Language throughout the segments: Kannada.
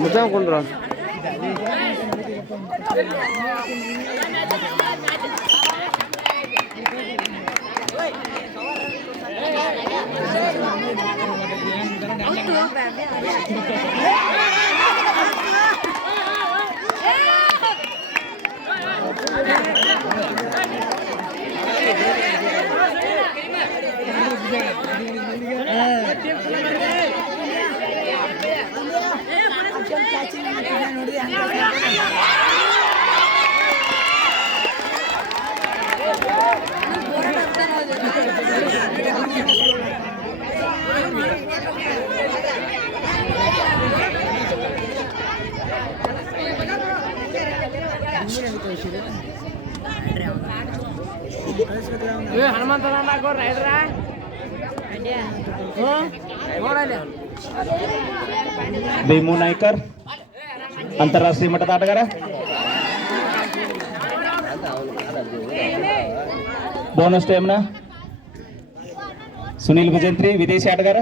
ಮುಚ್ಚಾಕೊಂಡ್ರ ಭೀಮು ನಾಯ್ಕರ್ ಅಂತಾರಾಷ್ಟ್ರೀಯ ಮಟ್ಟದ ಆಟಗಾರ. ಬೋನಸ್ ಟೈಮ್ನ ಸುನಿಲ್ ಭಜಂತ್ರಿ ವಿದೇಶಿ ಆಟಗಾರ.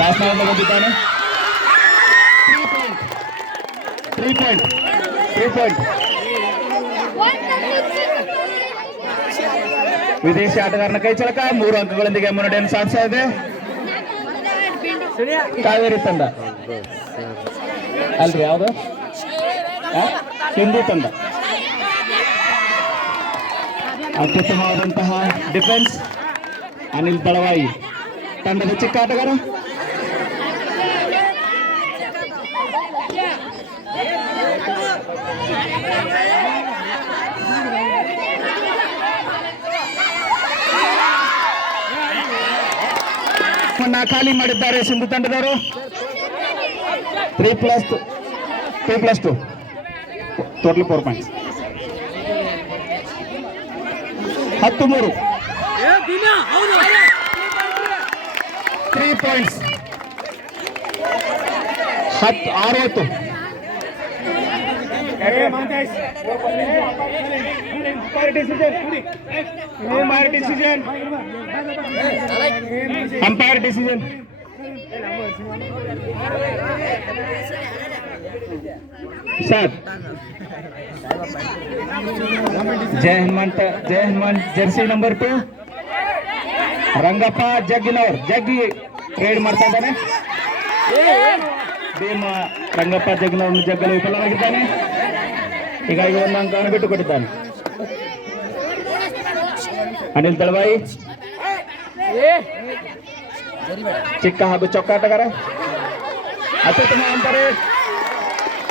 ದಾಸನಾಳಂದ ಬಂದಿದ್ದಾನೆ. 3 ಪಾಯಿಂಟ್ ವಿದೇಶಿ ಆಟಗಾರನ ಕೈ ಚಳಕ 3 ಅಂಕಗಳೊಂದಿಗೆ ಮುನ್ನಡೆಯನ್ನು ಸಾಧಿಸ್ತಾ ಇದೆ ಕಾವೇರಿ ತಂಡ. ಅಲ್ರಿ ಯಾವುದು ಸಿಂಧು ತಂಡ. ಅತ್ಯುತ್ತಮವಾದಂತಹ ಡಿಫೆನ್ಸ್ ಅನಿಲ್ ದಳವಾಯಿ ತಂಡದ ಚಿಕ್ಕ ಆಟಗಾರ. ಖಾಲಿ ಮಾಡಿದ್ದಾರೆ ಸಿಂಧು ತಂಡದವರು. 3+2 total 4 points. 13 3 points. 60 umpire decision. जय हनुमंत जर्सी नंबर 2 ರಂಗಪ್ಪ ಜಗ್ಗಿನವರು. ಜಗ್ಗಿ ಟ್ರೇಡ್ ಮಾಡ್ತಾ ಇದ್ದಾನೆ. ಭೀಮ ರಂಗಪ್ಪ ಜಗ್ಗಿನವರನ್ನು ಜಗ್ಗಲು ವಿಫಲವಾಗಿದ್ದಾನೆ. ಹೀಗಾಗಿ 1 ಅಂಕವನ್ನು ಬಿಟ್ಟುಕೊಟ್ಟಿದ್ದಾನೆ. ಅನಿಲ್ ದಳವಾಯಿ ಚಿಕ್ಕ ಹಾಗೂ ಚೊಕ್ಕಾಟಗಾರ. ಅತ್ಯುತ್ತಮ ಅಂತಾರೆ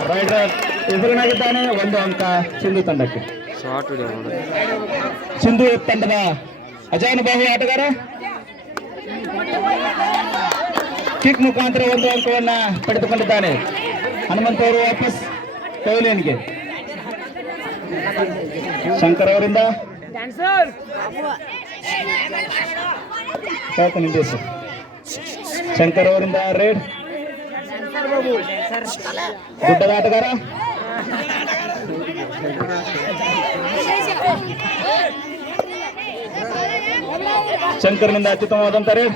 ರೈಡರ್ ಎದುರಿನಾಗಿದ್ದಾನೆ. 1 ಅಂಕ ಸಿಂಧು ತಂಡಕ್ಕೆ. ಸಿಂಧು ತಂಡದ ಅಜಾನುಭಾವಿ ಆಟಗಾರ ಕಿಕ್ ಮುಖಾಂತರ 1 ಅಂಕವನ್ನ ಪಡೆದುಕೊಂಡಿದ್ದಾನೆ. ಹನುಮಂತ ಅವರು ವಾಪಸ್ ಪವೆಲಿಯನ್ಗೆ. ಶಂಕರ್ ಅವರಿಂದ ನಿರ್ದೇಶ ಶಂಕರ್ ಅವರಿಂದ ರೇಡ್. ಗುಡ್ಡದ ಆಟಗಾರ ಶಂಕರ್ನಿಂದ ಅತ್ಯುತ್ತಮವಾದಂತ ರೇಡ್.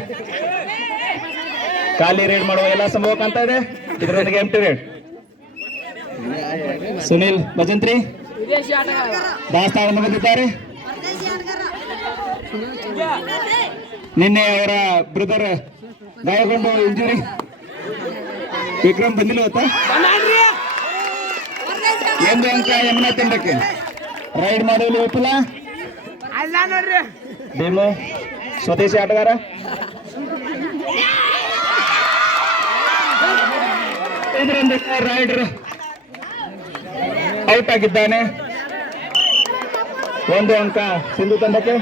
ಖಾಲಿ ರೇಡ್ ಮಾಡುವ ಎಲ್ಲ ಸಂಭವ ಕಾಣ್ತಾ ಇದೆ. ಇದರೊಂದಿಗೆ ಎಂಟಿ ರೇಡ್. ಸುನಿಲ್ ಭಜಂತ್ರಿ ದಾಸ್ತಾವನ್ನು ಬಂದಿದ್ದಾರೆ. ನಿನ್ನೆ ಅವರ ಬ್ರದರ್ ಗಾಯಗೊಂಡು ಇಂಜುರಿ. ವಿಕ್ರಮ್ ಬಂದಿಲ್ಲ ಹೊತ್ತ. 1 ಅಂಕ ಯಮುನಾ ತಂಡಕ್ಕೆ. ರೈಡ್ ಮಾಡಲು ವಿಫಲ. ಭೀಮು ಸ್ವದೇಶಿ ಆಟಗಾರ. ಇದರೊಂದಿಗೆ ರೈಡರ್ ಔಟ್ ಆಗಿದ್ದಾನೆ. 1 ಅಂಕ ಸಿಂಧು ತಂಡಕ್ಕೆ.